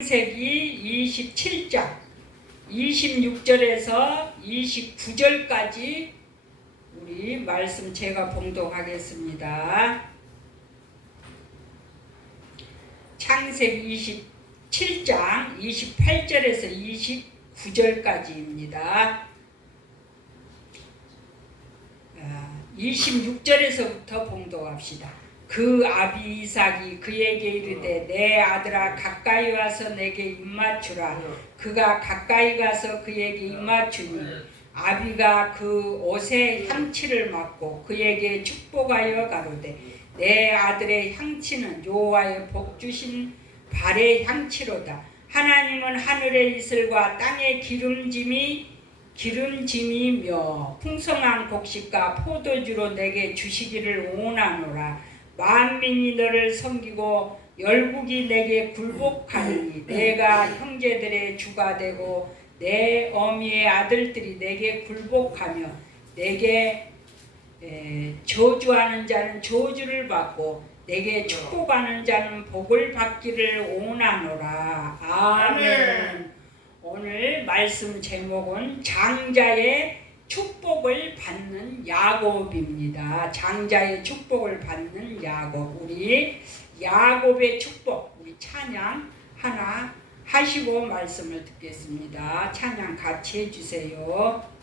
창세기 27장 26절에서 29절까지 우리 말씀 제가 봉독하겠습니다. 창세기 27장 28절에서 29절까지입니다. 26절에서부터 봉독합시다. 그 아비 이삭이 그에게 이르되 내 아들아 가까이 와서 내게 입맞추라. 그가 가까이 가서 그에게 입맞추니 아비가 그 옷에 향치를 맡고 그에게 축복하여 가로되 내 아들의 향치는 여호와의 복주신 발의 향치로다. 하나님은 하늘의 이슬과 땅의 기름짐이며 풍성한 곡식과 포도주로 내게 주시기를 원하노라. 만민이 너를 섬기고 열국이 내게 굴복하리니 내가 형제들의 주가 되고 내 어미의 아들들이 내게 굴복하며 내게 저주하는 자는 저주를 받고 내게 축복하는 자는 복을 받기를 원하노라. 아멘. 오늘 말씀 제목은 장자의 축복을 받는 야곱입니다. 장자의 축복을 받는 야곱. 우리 야곱의 축복, 우리 찬양 하나 하시고 말씀을 듣겠습니다. 찬양 같이 해주세요.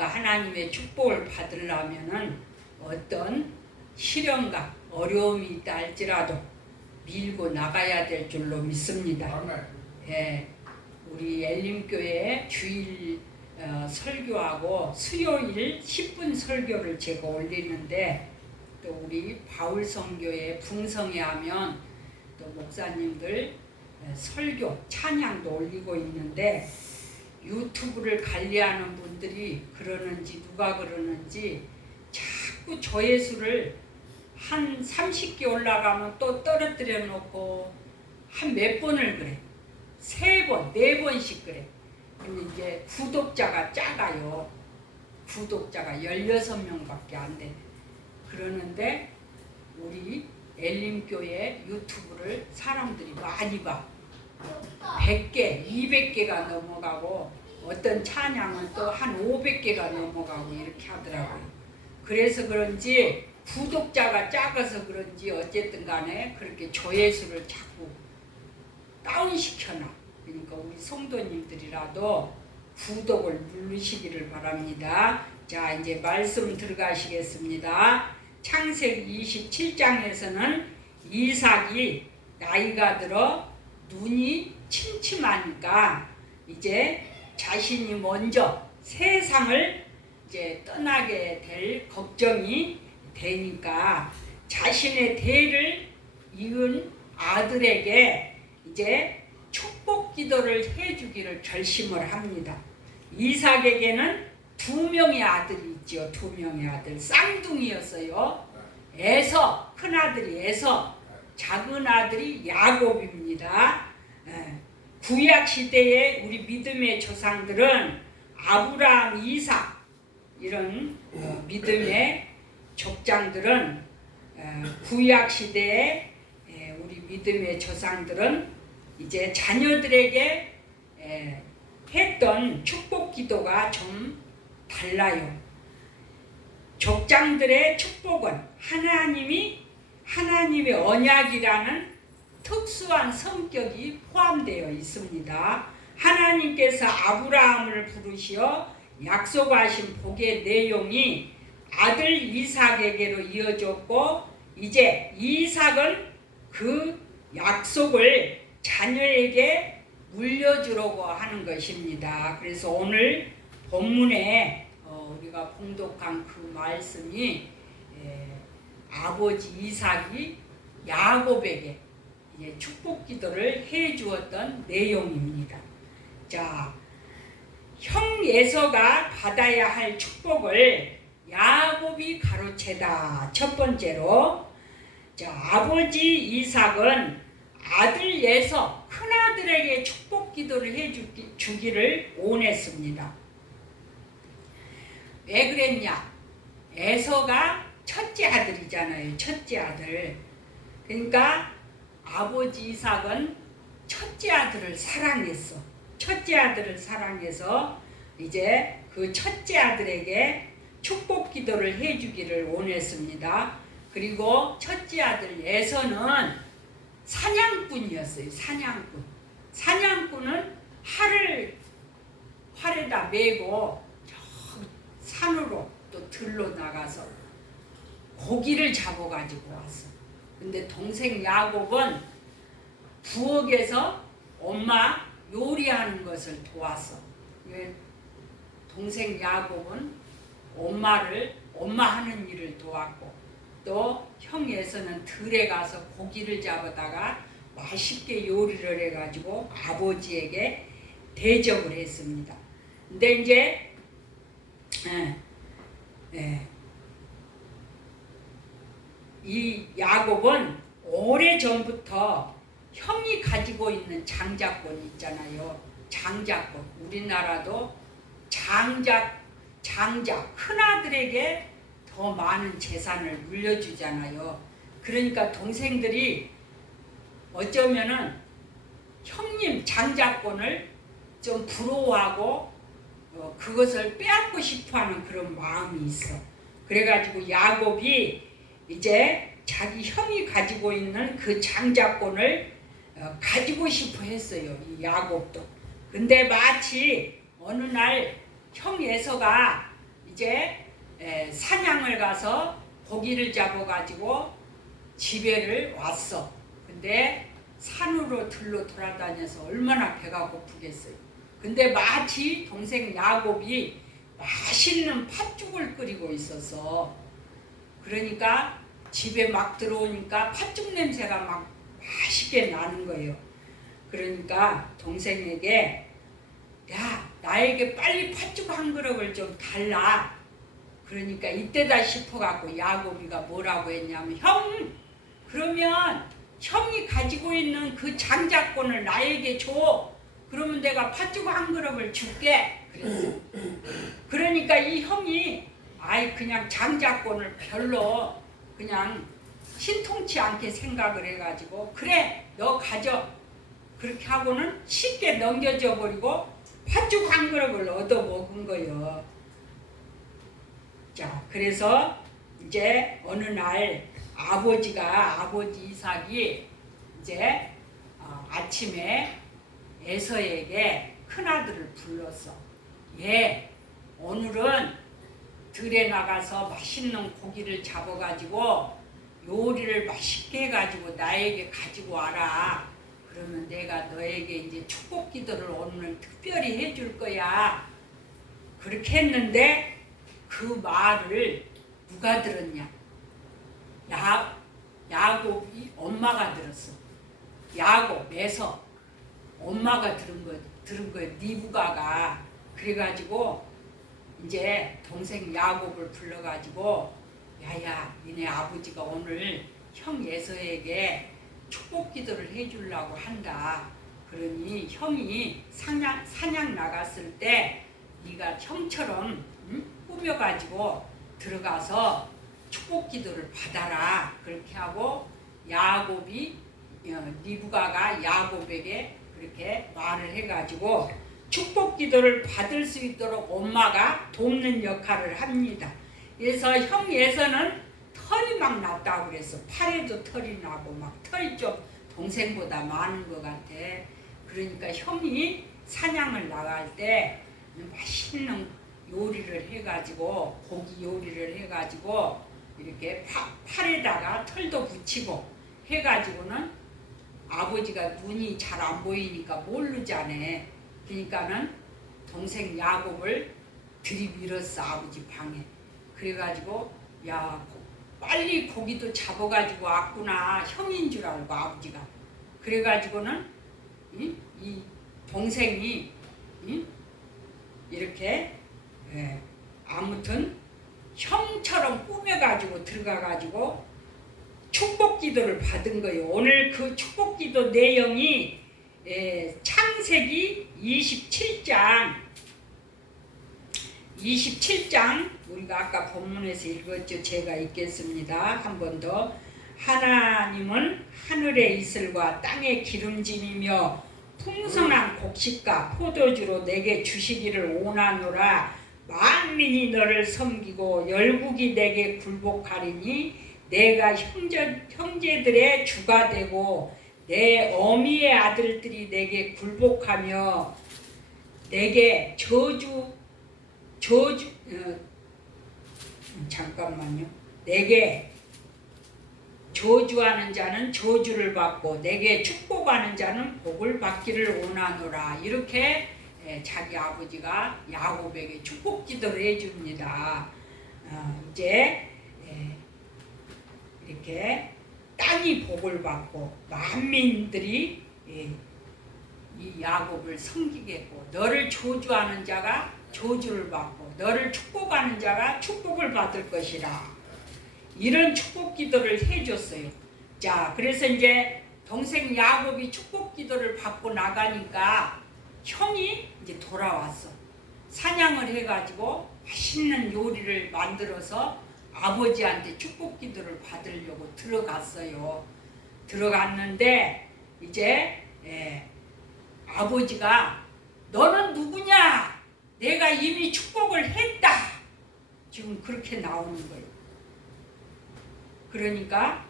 하나님의 축복을 받으려면은 어떤 시련과 어려움이 있다 할지라도 밀고 나가야 될 줄로 믿습니다. 예, 우리 엘림교회 주일 설교하고 수요일 10분 설교를 제가 올리는데 또 우리 바울성교회 풍성에 하면 또 목사님들 설교 찬양도 올리고 있는데 유튜브를 관리하는 분들이 그러는지 누가 그러는지 자꾸 조회수를 한 30개 올라가면 또 떨어뜨려 놓고 한 몇 번을 그래. 3번, 4번씩 그래. 근데 이제 구독자가 작아요. 구독자가 16명밖에 안 돼. 그러는데 우리 엘림교회 유튜브를 사람들이 많이 봐. 100개, 200개가 넘어가고 어떤 찬양은 또 한 500개가 넘어가고 이렇게 하더라고요. 그래서 그런지 구독자가 작아서 그런지 어쨌든 간에 그렇게 조회수를 자꾸 다운시켜놔. 그러니까 우리 성도님들이라도 구독을 누르시기를 바랍니다. 자, 이제 말씀 들어가시겠습니다. 창세기 27장에서는 이삭이 나이가 들어 눈이 침침하니까 이제 자신이 먼저 세상을 이제 떠나게 될 걱정이 되니까 자신의 대를 이은 아들에게 이제 축복 기도를 해주기를 결심을 합니다. 이삭에게는 2명의 아들이 있죠. 2명의 아들. 쌍둥이였어요. 에서, 큰 아들이 에서, 작은 아들이 야곱입니다. 구약 시대에 우리 믿음의 조상들은 아브라함, 이삭 이런 믿음의 족장들은 구약 시대에 우리 믿음의 조상들은 이제 자녀들에게 했던 축복 기도가 좀 달라요. 족장들의 축복은 하나님의 언약이라는 특수한 성격이 포함되어 있습니다. 하나님께서 아브라함을 부르시어 약속하신 복의 내용이 아들 이삭에게로 이어졌고 이제 이삭은 그 약속을 자녀에게 물려주려고 하는 것입니다. 그래서 오늘 본문에 우리가 봉독한 그 말씀이 아버지 이삭이 야곱에게 축복 기도를 해 주었던 내용입니다. 자, 형 에서가 받아야 할 축복을 야곱이 가로채다. 첫 번째로, 자, 아버지 이삭은 아들 에서 큰아들에게 축복 기도를 해 주기를 원했습니다. 왜 그랬냐? 에서가 첫째 아들이잖아요. 첫째 아들. 그러니까 아버지 이삭은 첫째 아들을 사랑했어. 첫째 아들을 사랑해서 이제 그 첫째 아들에게 축복 기도를 해주기를 원했습니다. 그리고 첫째 아들 에서는 사냥꾼이었어요. 사냥꾼. 사냥꾼은 활에다 메고 저 산으로 또 들로 나가서 고기를 잡아가지고 왔어. 근데 동생 야곱은 부엌에서 엄마 요리하는 것을 도왔어. 동생 야곱은 엄마 하는 일을 도왔고 또 형 에서는 들에 가서 고기를 잡아다가 맛있게 요리를 해가지고 아버지에게 대접을 했습니다. 근데 이제 이 야곱은 오래전부터 형이 가지고 있는 장자권 있잖아요. 장자권. 우리나라도 장자 큰아들에게 더 많은 재산을 물려주잖아요. 그러니까 동생들이 어쩌면은 형님 장자권을 좀 부러워하고 그것을 빼앗고 싶어하는 그런 마음이 있어. 그래가지고 야곱이 이제 자기 형이 가지고 있는 그 장자권을 가지고 싶어 했어요. 이 야곱도. 근데 마치 어느 날 형 에서가 이제 사냥을 가서 고기를 잡아가지고 집에를 왔어. 근데 산으로 들로 돌아다녀서 얼마나 배가 고프겠어요. 근데 마치 동생 야곱이 맛있는 팥죽을 끓이고 있어서 그러니까 집에 막 들어오니까 팥죽 냄새가 막 맛있게 나는 거예요. 그러니까 동생에게 야 나에게 빨리 팥죽 한 그릇을 좀 달라. 그러니까 이때다 싶어갖고 야곱이가 뭐라고 했냐면 형 그러면 형이 가지고 있는 그 장자권을 나에게 줘. 그러면 내가 팥죽 한 그릇을 줄게. 그랬어. 그러니까 이 형이 그냥 장자권을 별로 그냥 신통치 않게 생각을 해가지고 그래 너 가져. 그렇게 하고는 쉽게 넘겨져 버리고 팥죽 한 그릇을 얻어 먹은 거예요. 자, 그래서 이제 어느 날 아버지 이삭이 이제 아침에 에서에게 큰아들을 불렀어. 오늘은 들에 나가서 맛있는 고기를 잡아가지고 요리를 맛있게 해가지고 나에게 가지고 와라. 그러면 내가 너에게 이제 축복 기도를 오늘 특별히 해줄 거야. 그렇게 했는데 그 말을 누가 들었냐? 야곱이 엄마가 들었어. 야곱, 에서 엄마가 들은 거야. 리브가가. 그래가지고 이제 동생 야곱을 불러가지고 야야, 니네 아버지가 오늘 형 에서에게 축복 기도를 해주려고 한다. 그러니 형이 사냥 나갔을 때 네가 형처럼 꾸며가지고 들어가서 축복 기도를 받아라. 그렇게 하고 야곱이 리브가가 야곱에게 그렇게 말을 해가지고 축복 기도를 받을 수 있도록 엄마가 돕는 역할을 합니다. 그래서 형 에서는 털이 막 났다고 그랬어. 팔에도 털이 나고 막 털이 좀 동생보다 많은 것 같아. 그러니까 형이 사냥을 나갈 때 맛있는 요리를 해가지고 고기 요리를 해가지고 이렇게 팔에다가 털도 붙이고 해가지고는 아버지가 눈이 잘 안 보이니까 모르잖아. 그러니까는 동생 야곱을 들이밀었어 아버지 방에. 그래가지고 야 빨리 고기도 잡아가지고 왔구나. 형인 줄 알고 아버지가. 그래가지고는 이 동생이 이렇게 아무튼 형처럼 꾸며가지고 들어가가지고 축복기도를 받은 거예요. 오늘 그 축복기도 내용이 창세기 27장 우리가 아까 본문에서 읽었죠. 제가 읽겠습니다. 한 번 더. 하나님은 하늘의 이슬과 땅의 기름짐이며 풍성한 곡식과 포도주로 내게 주시기를 원하노라. 만민이 너를 섬기고 열국이 내게 굴복하리니 내가 형제들의 주가 되고 내 어미의 아들들이 내게 굴복하며 내게 내게 저주하는 자는 저주를 받고 내게 축복하는 자는 복을 받기를 원하노라. 이렇게 자기 아버지가 야곱에게 축복 기도를 해줍니다. 이제 이렇게 땅이 복을 받고 만민들이 이 야곱을 섬기겠고 너를 저주하는 자가 저주를 받고 너를 축복하는 자가 축복을 받을 것이라. 이런 축복 기도를 해줬어요. 자, 그래서 이제 동생 야곱이 축복 기도를 받고 나가니까 형이 이제 돌아왔어. 사냥을 해가지고 맛있는 요리를 만들어서 아버지한테 축복 기도를 받으려고 들어갔어요. 들어갔는데 이제 아버지가 너는 누구냐? 내가 이미 축복을 했다. 지금 그렇게 나오는 거예요. 그러니까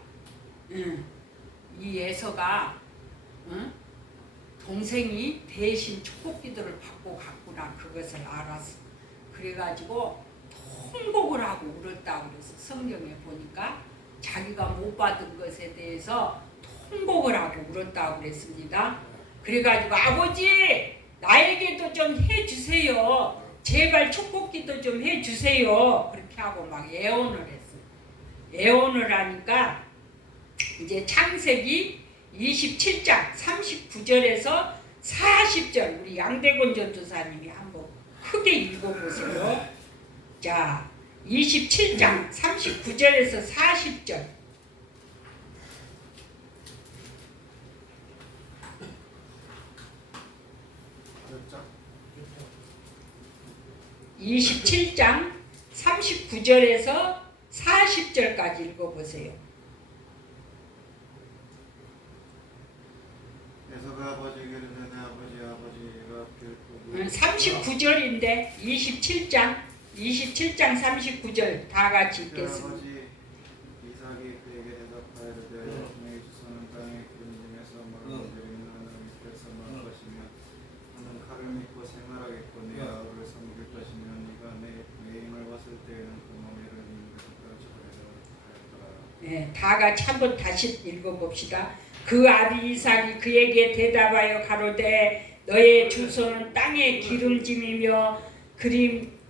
이 에서가 동생이 대신 축복 기도를 받고 갔구나 그것을 알았어. 그래가지고 통곡을 하고 울었다고 그래서 성경에 보니까 자기가 못 받은 것에 대해서 통곡을 하고 울었다고 그랬습니다. 그래가지고 아버지 나에게도 좀 해주세요. 제발 축복 기도 좀 해주세요. 그렇게 하고 막 애원을 했어요. 애원을 하니까 이제 창세기 27장 39절에서 40절 우리 양대곤 전도사님이 한번 크게 읽어보세요. 자, 27장 39절에서 40절 27장 39절에서 40절까지 읽어보세요. 에서가 아버지에게 이르되 내 아버지가 39절인데 27장 39절 다 같이 읽겠습니다. 아버지 이삭이 그에게 대답하여 이르되 내게 주소는 땅의 기름짐에서 먹을 드리는 하늘 밑에서 먹을 것이며 너는 칼을 믿고 생활하겠고 네 아우를 섬길 것이며 네가 내 힘을 봤을 때에는 그 몸에를 있는 것을 하였더라. 네, 다 같이 한번 다시 읽어봅시다. 그 아비 이삭이 그에게 대답하여 가로되 너의 주소는 땅의 기름짐이며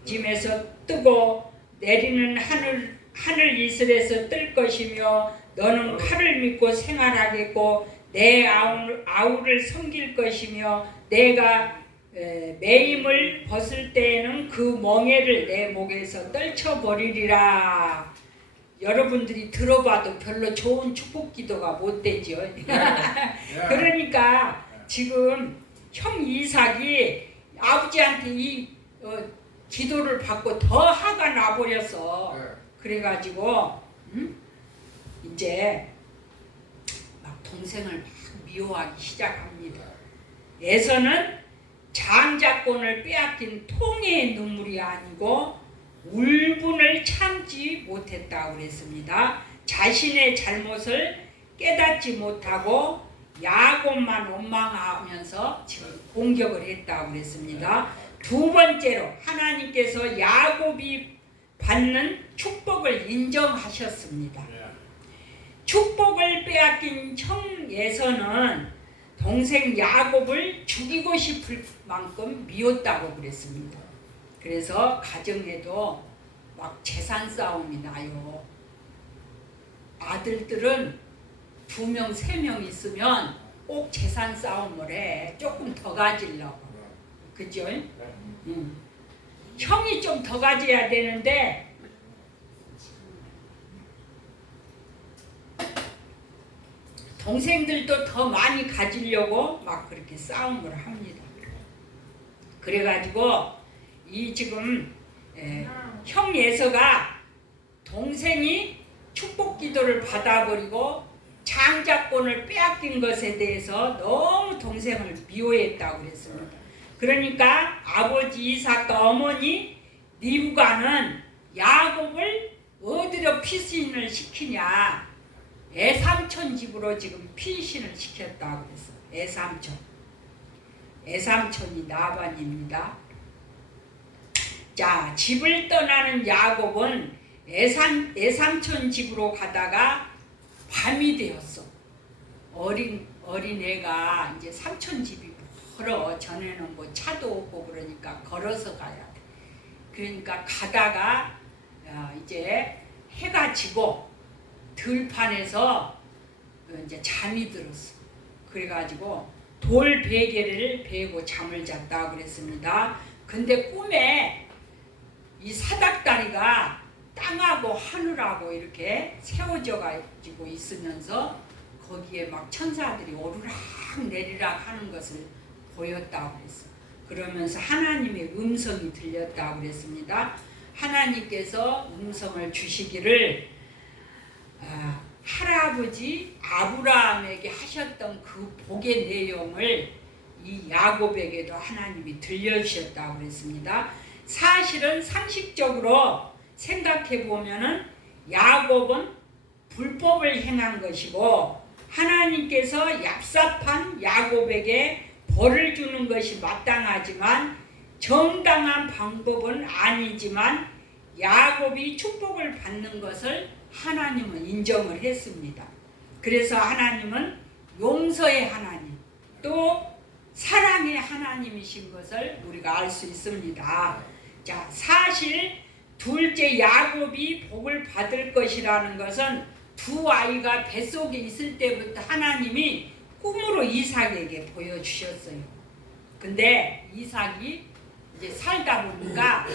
짐에서 뜨고 내리는 하늘 이슬에서 뜰 것이며 너는 칼을 믿고 생활하겠고 내 아우를 섬길 것이며 내가 매임을 벗을 때에는 그 멍에를 내 목에서 떨쳐버리리라. 여러분들이 들어봐도 별로 좋은 축복 기도가 못 되죠. 그러니까 지금 형 이삭이 아버지한테 이 기도를 받고 더 화가 나버렸어. 그래가지고 이제 막 동생을 막 미워하기 시작합니다. 에서는 장자권을 빼앗긴 통의 눈물이 아니고 울분을 참지 못했다고 그랬습니다. 자신의 잘못을 깨닫지 못하고 야곱만 원망하면서 지금 공격을 했다고 그랬습니다. 두 번째로 하나님께서 야곱이 받는 축복을 인정하셨습니다. 축복을 빼앗긴 형 에서는 동생 야곱을 죽이고 싶을 만큼 미웠다고 그랬습니다. 그래서 가정에도 막 재산 싸움이 나요. 아들들은 2명, 3명 있으면 꼭 재산 싸움을 해. 조금 더 가지려고. 그죠? 형이 좀 더 가져야 되는데 동생들도 더 많이 가지려고 막 그렇게 싸움을 합니다. 그래가지고 이 지금 형 예서가 동생이 축복 기도를 받아버리고 장자권을 빼앗긴 것에 대해서 너무 동생을 미워했다고 그랬습니다. 그러니까 아버지 이삭과 어머니 리브가는 야곱을 어디로 피신을 시키냐, 애삼촌 집으로 지금 피신을 시켰다고 그랬어요. 애삼촌이 나반입니다. 자, 집을 떠나는 야곱은 애삼촌 집으로 가다가 밤이 되었어. 어린 애가 이제 삼촌 집이 멀어. 전에는 뭐 차도 없고 그러니까 걸어서 가야 돼. 그러니까 가다가 이제 해가 지고 들판에서 이제 잠이 들었어. 그래가지고 돌 베개를 베고 잠을 잤다 그랬습니다. 근데 꿈에 이 사닥다리가 땅하고 하늘하고 이렇게 세워져 가지고 있으면서 거기에 막 천사들이 오르락 내리락 하는 것을 보였다고 그랬어. 그러면서 하나님의 음성이 들렸다고 그랬습니다. 하나님께서 음성을 주시기를 할아버지 아브라함에게 하셨던 그 복의 내용을 이 야곱에게도 하나님이 들려주셨다고 그랬습니다. 사실은 상식적으로 생각해 보면은 야곱은 불법을 행한 것이고 하나님께서 얍삽한 야곱에게 벌을 주는 것이 마땅하지만 정당한 방법은 아니지만 야곱이 축복을 받는 것을 하나님은 인정을 했습니다. 그래서 하나님은 용서의 하나님 또 사랑의 하나님이신 것을 우리가 알 수 있습니다. 자, 사실 둘째 야곱이 복을 받을 것이라는 것은 두 아이가 뱃속에 있을 때부터 하나님이 꿈으로 이삭에게 보여주셨어요. 근데 이삭이 이제 살다 보니까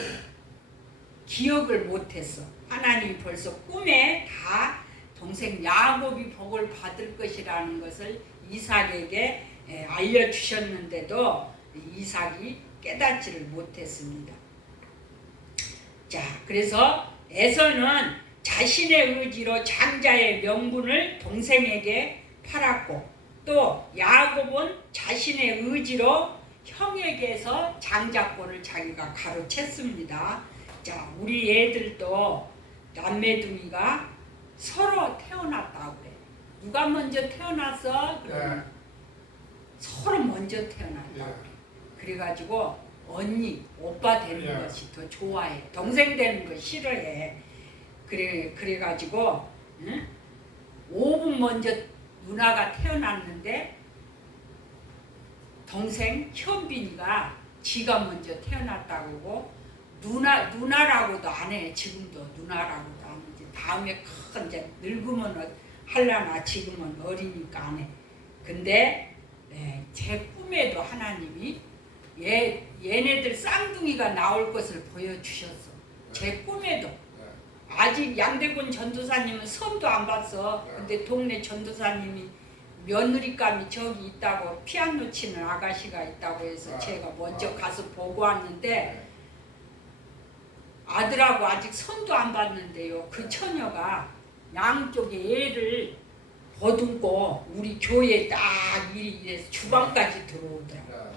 기억을 못했어. 하나님이 벌써 꿈에 다 동생 야곱이 복을 받을 것이라는 것을 이삭에게 알려주셨는데도 이삭이 깨닫지를 못했습니다. 자, 그래서 에서는 자신의 의지로 장자의 명분을 동생에게 팔았고 또 야곱은 자신의 의지로 형에게서 장자권을 자기가 가로챘습니다. 자, 우리 애들도 남매둥이가 서로 태어났다고 그래. 누가 먼저 태어났어? 그러면 서로 먼저 태어났다고 그래. 그래가지고 언니, 오빠 되는 것이 더 좋아해. 동생 되는 거 싫어해. 그래가지고 5분 먼저 누나가 태어났는데 동생 현빈이가 지가 먼저 태어났다고 하고 누나라고도 안 해. 지금도 누나라고도 안 해. 이제 다음에 큰 이제 늙으면 할라나 지금은 어리니까 안 해. 근데 제 꿈에도 하나님이 얘네들 쌍둥이가 나올 것을 보여주셨어. 제 꿈에도. 아직 양대군 전도사님은 처음도 안 봤어. 근데 동네 전도사님이 며느리감이 저기 있다고 피아노 치는 아가씨가 있다고 해서 제가 먼저 가서 보고 왔는데 아들하고 아직 손도 안 봤는데요. 그 처녀가 양쪽에 애를 보듬고 우리 교회에 딱 이래서 주방까지 들어오더라고.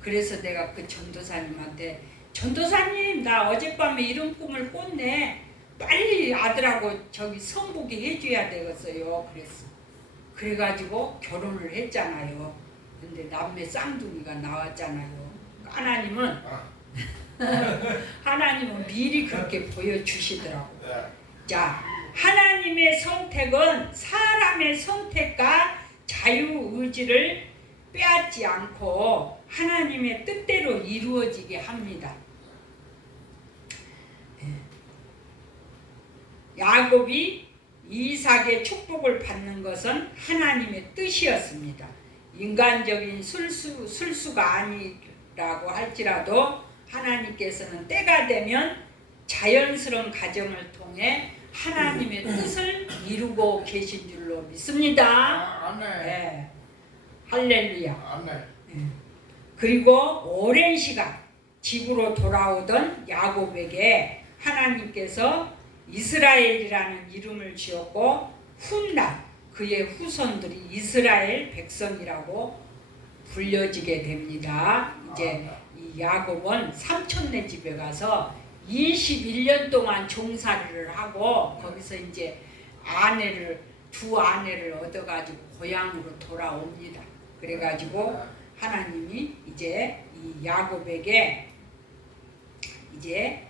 그래서 내가 그 전도사님한테 전도사님 나 어젯밤에 이런 꿈을 꿨네. 빨리 아들하고 저기 성보게 해줘야 되겠어요. 그랬어. 그래가지고 결혼을 했잖아요. 근데 남매 쌍둥이가 나왔잖아요. 하나님은 미리 그렇게 보여주시더라고. 자, 하나님의 선택은 사람의 선택과 자유의지를 빼앗지 않고 하나님의 뜻대로 이루어지게 합니다. 야곱이 이삭의 축복을 받는 것은 하나님의 뜻이었습니다. 인간적인 술수가 아니라고 할지라도 하나님께서는 때가 되면 자연스러운 과정을 통해 하나님의 뜻을 이루고 계신 줄로 믿습니다. 네. 할렐루야. 네. 그리고 오랜 시간 집으로 돌아오던 야곱에게 하나님께서 이스라엘이라는 이름을 지었고 훗날 그의 후손들이 이스라엘 백성이라고 불려지게 됩니다. 이제 이 야곱은 삼촌네 집에 가서 21년 동안 종살이를 하고 거기서 이제 두 아내를 얻어가지고 고향으로 돌아옵니다. 그래가지고 하나님이 이제 이 야곱에게 이제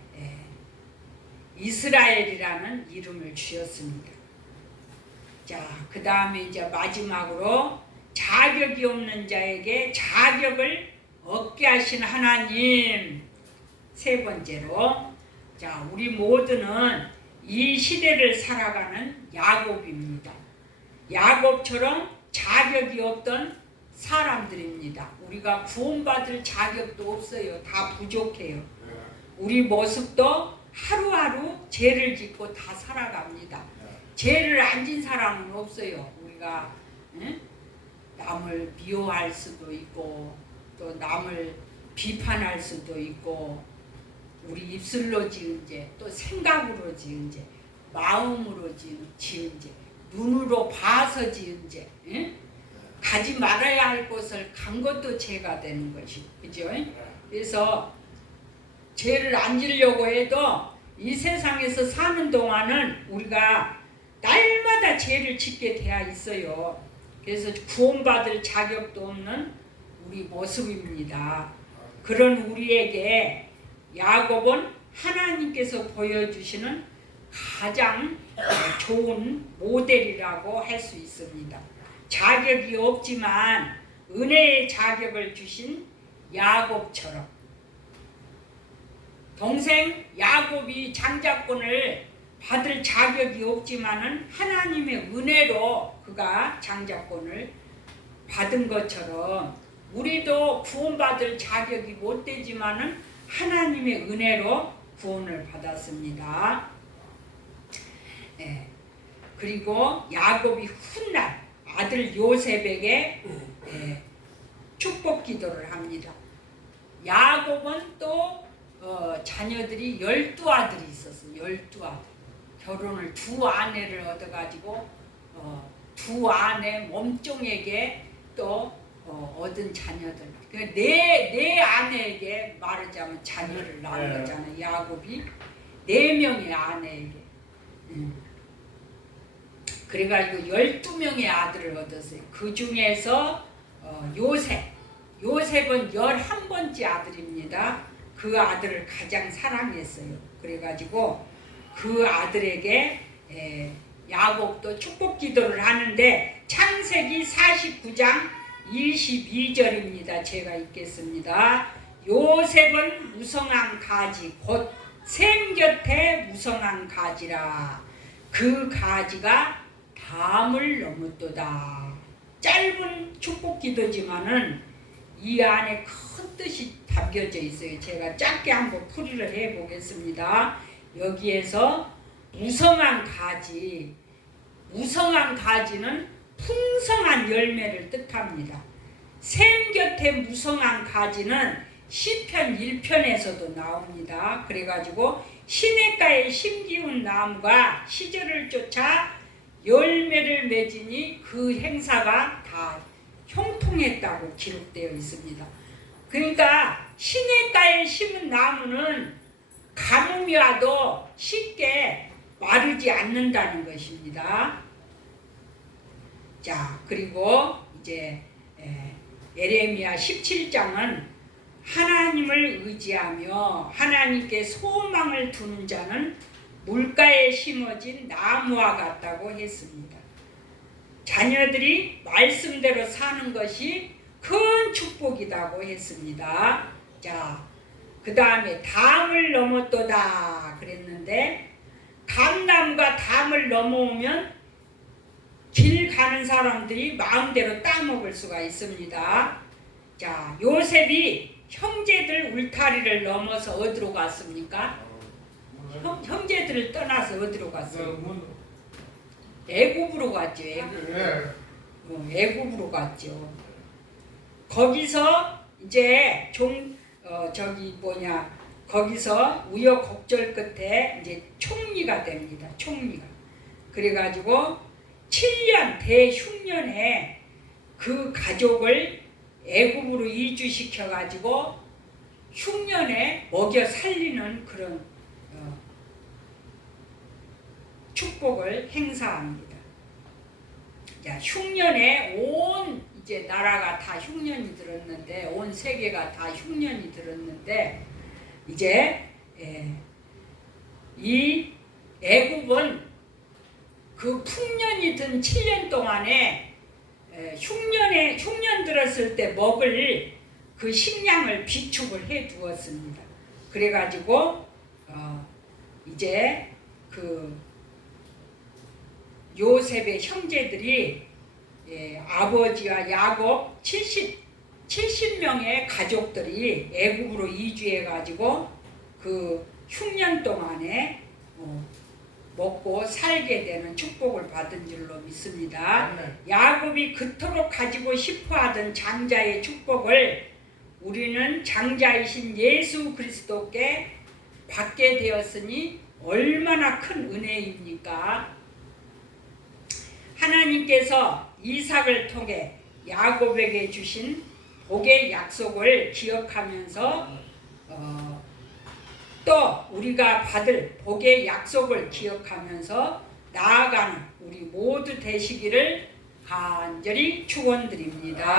이스라엘이라는 이름을 주었습니다. 자, 그 다음에 이제 마지막으로 자격이 없는 자에게 자격을 얻게 하신 하나님. 세 번째로, 자, 우리 모두는 이 시대를 살아가는 야곱입니다. 야곱처럼 자격이 없던 사람들입니다. 우리가 구원받을 자격도 없어요. 다 부족해요. 우리 모습도 하루하루 죄를 짓고 다 살아갑니다. 죄를 안 진 사람은 없어요. 우리가 남을 미워할 수도 있고 또 남을 비판할 수도 있고 우리 입술로 지은 죄, 또 생각으로 지은 죄, 마음으로 지은 죄, 눈으로 봐서 지은 죄, 가지 말아야 할 것을 간 것도 죄가 되는 것이고, 그죠? 그래서 죄를 안 지려고 해도 이 세상에서 사는 동안은 우리가 날마다 죄를 짓게 되어 있어요. 그래서 구원받을 자격도 없는 우리 모습입니다. 그런 우리에게 야곱은 하나님께서 보여주시는 가장 좋은 모델이라고 할 수 있습니다. 자격이 없지만 은혜의 자격을 주신 야곱처럼 동생 야곱이 장자권을 받을 자격이 없지만은 하나님의 은혜로 그가 장자권을 받은 것처럼 우리도 구원받을 자격이 못 되지만은 하나님의 은혜로 구원을 받았습니다. 그리고 야곱이 훗날 아들 요셉에게 축복 기도를 합니다. 야곱은 또 자녀들이 12아들이 있었어요. 12아들. 결혼을 두 아내를 얻어가지고 두 아내 몸종에게 또 얻은 자녀들. 네 아내에게 말하자면 자녀를 낳은 거잖아요. 야곱이 4명의 아내에게. 그래가지고 12명의 아들을 얻었어요. 그 중에서 요셉은 11번째 아들입니다. 그 아들을 가장 사랑했어요. 그래가지고 그 아들에게 야곱도 축복 기도를 하는데 창세기 49장 22절입니다. 제가 읽겠습니다. 요셉은 무성한 가지 곧 샘 곁에 무성한 가지라. 그 가지가 담을 넘었도다. 짧은 축복 기도지만은 이 안에 큰 뜻이 담겨져 있어요. 제가 짧게 한번 풀이를 해 보겠습니다. 여기에서 무성한 가지, 무성한 가지는 풍성한 열매를 뜻합니다. 샘 곁에 무성한 가지는 시편 1편에서도 나옵니다. 그래가지고 시냇가에 심기운 나무가 시절을 쫓아 열매를 맺으니 그 행사가 다 형통했다고 기록되어 있습니다. 그러니까 시냇가에 심은 나무는 가뭄이 와도 쉽게 마르지 않는다는 것입니다. 자, 그리고 이제 예레미야 17장은 하나님을 의지하며 하나님께 소망을 두는 자는 물가에 심어진 나무와 같다고 했습니다. 자녀들이 말씀대로 사는 것이 큰 축복이라고 했습니다. 자, 그 다음에 담을 넘었도다 그랬는데 감나무가 담을 넘어오면 길 가는 사람들이 마음대로 따먹을 수가 있습니다. 자, 요셉이 형제들 울타리를 넘어서 어디로 갔습니까? 형제들을 떠나서 어디로 갔어요? 애굽으로 갔죠. 애굽으로 갔죠. 거기서 이제 거기서 우여곡절 끝에 이제 총리가 됩니다. 총리가. 그래가지고 7년 대흉년에 그 가족을 애굽으로 이주시켜가지고 흉년에 먹여 살리는 그런 축복을 행사합니다. 자, 흉년에 온 이제 나라가 다 흉년이 들었는데 온 세계가 다 흉년이 들었는데 이제 이 애굽은 그 풍년이 든 7년 동안에 흉년 들었을 때 먹을 그 식량을 비축을 해 두었습니다. 그래가지고 이제 그 요셉의 형제들이 아버지와 야곱 70명의 가족들이 애굽으로 이주해 가지고 그 흉년 동안에 먹고 살게 되는 축복을 받은 줄로 믿습니다. 야곱이 그토록 가지고 싶어하던 장자의 축복을 우리는 장자이신 예수 그리스도께 받게 되었으니 얼마나 큰 은혜입니까? 하나님께서 이삭을 통해 야곱에게 주신 복의 약속을 기억하면서 또 우리가 받을 복의 약속을 기억하면서 나아가는 우리 모두 되시기를 간절히 축원드립니다.